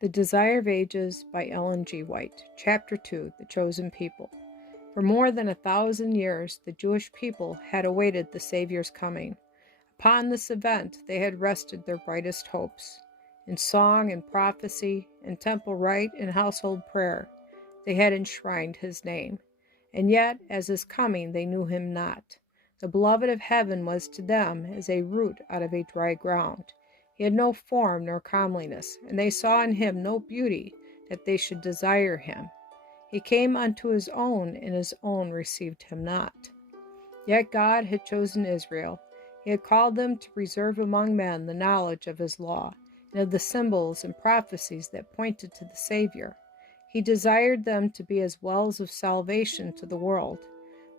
The Desire of Ages by Ellen G. White. Chapter 2, The Chosen People. For more than 1,000 years, the Jewish people had awaited the Savior's coming. Upon this event, they had rested their brightest hopes. In song and prophecy, in temple rite and household prayer, they had enshrined his name. And yet, as his coming, they knew him not. The beloved of heaven was to them as a root out of a dry ground. He had no form nor comeliness, and they saw in him no beauty that they should desire him. He came unto his own, and his own received him not. Yet God had chosen Israel. He had called them to preserve among men the knowledge of his law, and of the symbols and prophecies that pointed to the Savior. He desired them to be as wells of salvation to the world.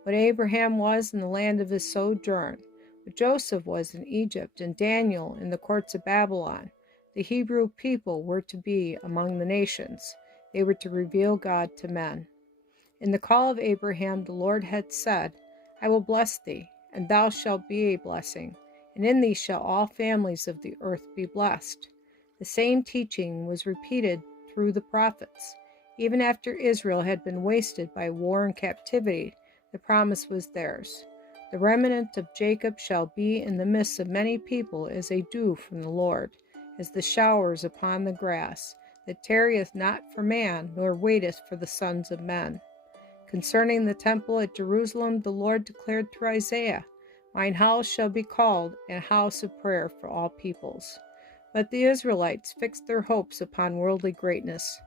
What Abraham was in the land of his sojourn, what Joseph was in Egypt, and Daniel in the courts of Babylon, the Hebrew people were to be among the nations. They were to reveal God to men. In the call of Abraham, the Lord had said, I will bless thee, and thou shalt be a blessing, and in thee shall all families of the earth be blessed. The same teaching was repeated through the prophets. Even after Israel had been wasted by war and captivity, the promise was theirs. The remnant of Jacob shall be in the midst of many people as a dew from the Lord, as the showers upon the grass, that tarrieth not for man, nor waiteth for the sons of men. Concerning the temple at Jerusalem, the Lord declared through Isaiah, Mine house shall be called a house of prayer for all peoples. But the Israelites fixed their hopes upon worldly greatness.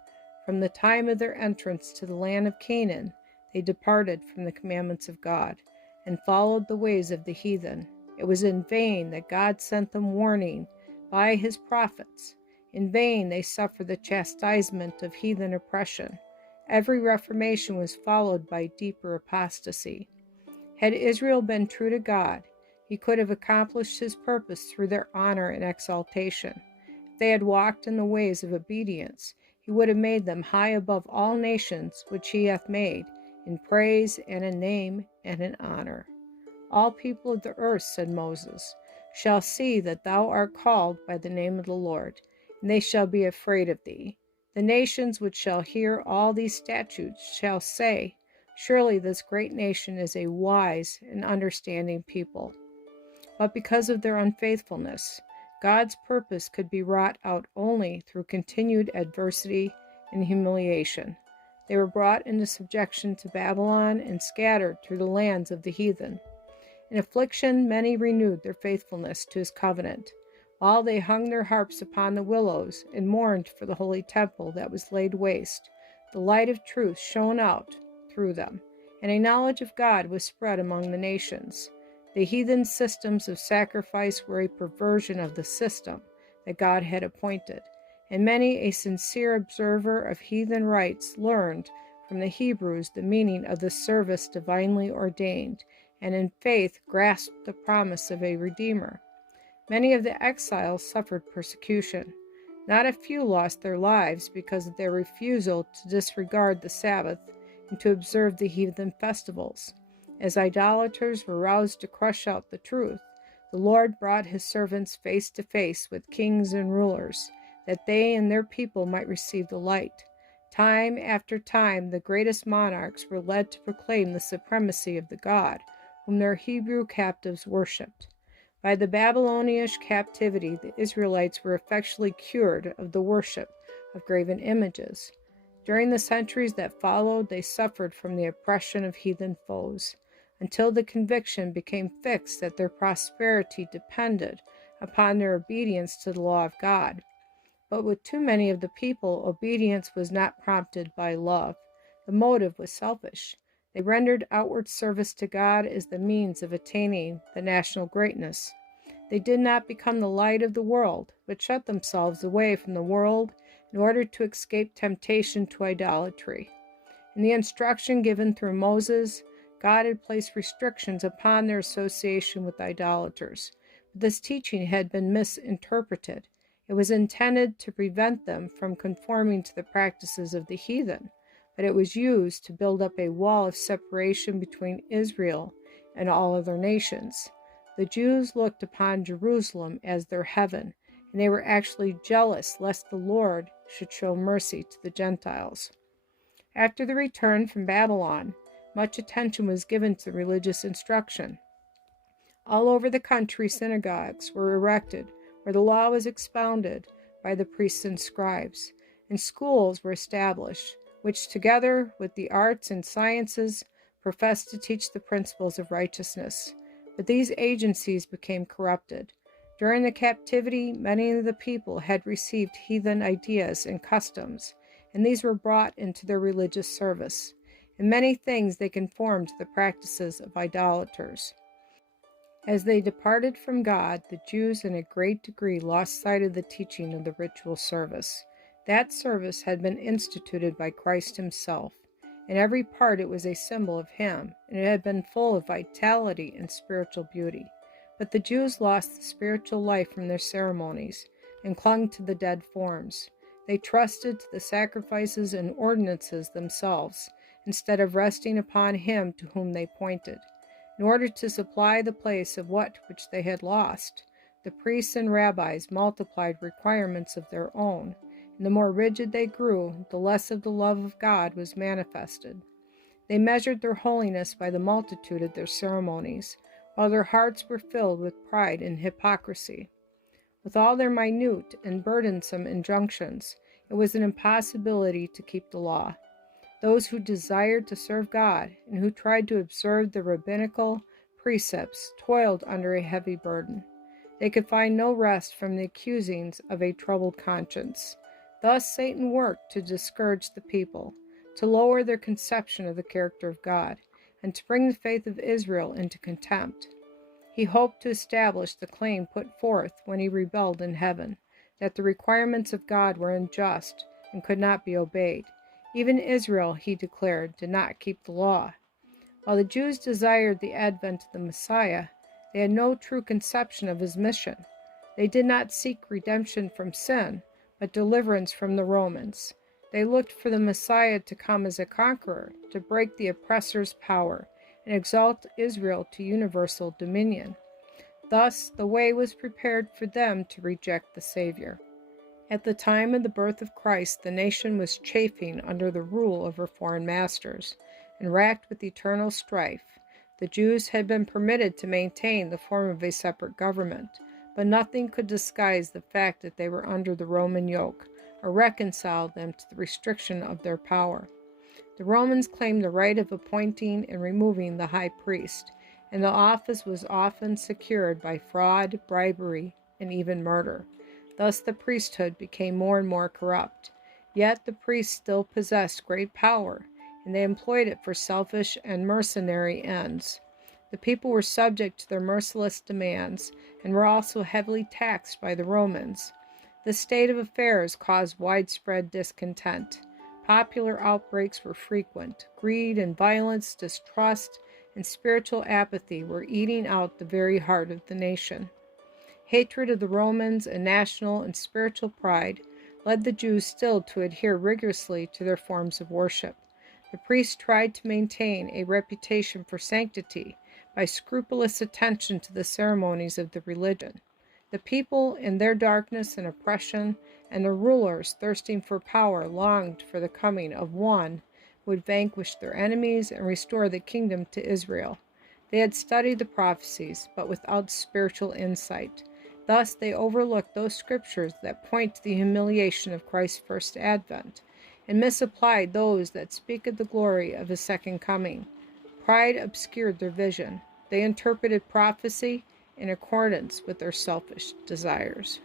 From the time of their entrance to the land of Canaan, they departed from the commandments of God, and followed the ways of the heathen. It was in vain that God sent them warning by his prophets. In vain they suffered the chastisement of heathen oppression. Every reformation was followed by deeper apostasy. Had Israel been true to God, he could have accomplished his purpose through their honor and exaltation. If they had walked in the ways of obedience, he would have made them high above all nations which he hath made, in praise and in name and in honor. All people of the earth, said Moses, shall see that thou art called by the name of the Lord, and they shall be afraid of thee. The nations which shall hear all these statutes shall say, Surely this great nation is a wise and understanding people. But because of their unfaithfulness, God's purpose could be wrought out only through continued adversity and humiliation. They were brought into subjection to Babylon and scattered through the lands of the heathen. In affliction, many renewed their faithfulness to his covenant, while they hung their harps upon the willows and mourned for the holy temple that was laid waste. The light of truth shone out through them, and a knowledge of God was spread among the nations. The heathen systems of sacrifice were a perversion of the system that God had appointed, and many a sincere observer of heathen rites learned from the Hebrews the meaning of the service divinely ordained, and in faith grasped the promise of a Redeemer. Many of the exiles suffered persecution. Not a few lost their lives because of their refusal to disregard the Sabbath and to observe the heathen festivals. As idolaters were roused to crush out the truth, the Lord brought his servants face to face with kings and rulers, that they and their people might receive the light. Time after time, the greatest monarchs were led to proclaim the supremacy of the God whom their Hebrew captives worshipped. By the Babylonian captivity, the Israelites were effectually cured of the worship of graven images. During the centuries that followed, they suffered from the oppression of heathen foes, until the conviction became fixed that their prosperity depended upon their obedience to the law of God. But with too many of the people, obedience was not prompted by love. The motive was selfish. They rendered outward service to God as the means of attaining the national greatness. They did not become the light of the world, but shut themselves away from the world in order to escape temptation to idolatry. In the instruction given through Moses, God had placed restrictions upon their association with idolaters. But this teaching had been misinterpreted. It was intended to prevent them from conforming to the practices of the heathen, but it was used to build up a wall of separation between Israel and all other nations. The Jews looked upon Jerusalem as their heaven, and they were actually jealous lest the Lord should show mercy to the Gentiles. After the return from Babylon, much attention was given to religious instruction. All over the country, synagogues were erected where the law was expounded by the priests and scribes, and schools were established, which, together with the arts and sciences, professed to teach the principles of righteousness. But these agencies became corrupted. During the captivity, many of the people had received heathen ideas and customs, and these were brought into their religious service. In many things they conformed to the practices of idolaters. As they departed from God, the Jews in a great degree lost sight of the teaching of the ritual service. That service had been instituted by Christ himself. In every part it was a symbol of him, and it had been full of vitality and spiritual beauty. But the Jews lost the spiritual life from their ceremonies and clung to the dead forms. They trusted to the sacrifices and ordinances themselves, instead of resting upon him to whom they pointed. In order to supply the place of which they had lost, the priests and rabbis multiplied requirements of their own, and the more rigid they grew, the less of the love of God was manifested. They measured their holiness by the multitude of their ceremonies, while their hearts were filled with pride and hypocrisy. With all their minute and burdensome injunctions, it was an impossibility to keep the law. Those who desired to serve God and who tried to observe the rabbinical precepts toiled under a heavy burden. They could find no rest from the accusings of a troubled conscience. Thus Satan worked to discourage the people, to lower their conception of the character of God, and to bring the faith of Israel into contempt. He hoped to establish the claim put forth when he rebelled in heaven, that the requirements of God were unjust and could not be obeyed. Even Israel, he declared, did not keep the law. While the Jews desired the advent of the Messiah, they had no true conception of his mission. They did not seek redemption from sin, but deliverance from the Romans. They looked for the Messiah to come as a conqueror, to break the oppressor's power, and exalt Israel to universal dominion. Thus, the way was prepared for them to reject the Savior. At the time of the birth of Christ, the nation was chafing under the rule of her foreign masters, and racked with eternal strife. The Jews had been permitted to maintain the form of a separate government, but nothing could disguise the fact that they were under the Roman yoke, or reconcile them to the restriction of their power. The Romans claimed the right of appointing and removing the high priest, and the office was often secured by fraud, bribery, and even murder. Thus the priesthood became more and more corrupt. Yet the priests still possessed great power, and they employed it for selfish and mercenary ends. The people were subject to their merciless demands, and were also heavily taxed by the Romans. This state of affairs caused widespread discontent. Popular outbreaks were frequent. Greed and violence, distrust, and spiritual apathy were eating out the very heart of the nation. Hatred of the Romans and national and spiritual pride led the Jews still to adhere rigorously to their forms of worship. The priests tried to maintain a reputation for sanctity by scrupulous attention to the ceremonies of the religion. The people, in their darkness and oppression, and the rulers, thirsting for power, longed for the coming of one who would vanquish their enemies and restore the kingdom to Israel. They had studied the prophecies, but without spiritual insight. Thus they overlooked those scriptures that point to the humiliation of Christ's first advent, and misapplied those that speak of the glory of his second coming. Pride obscured their vision. They interpreted prophecy in accordance with their selfish desires.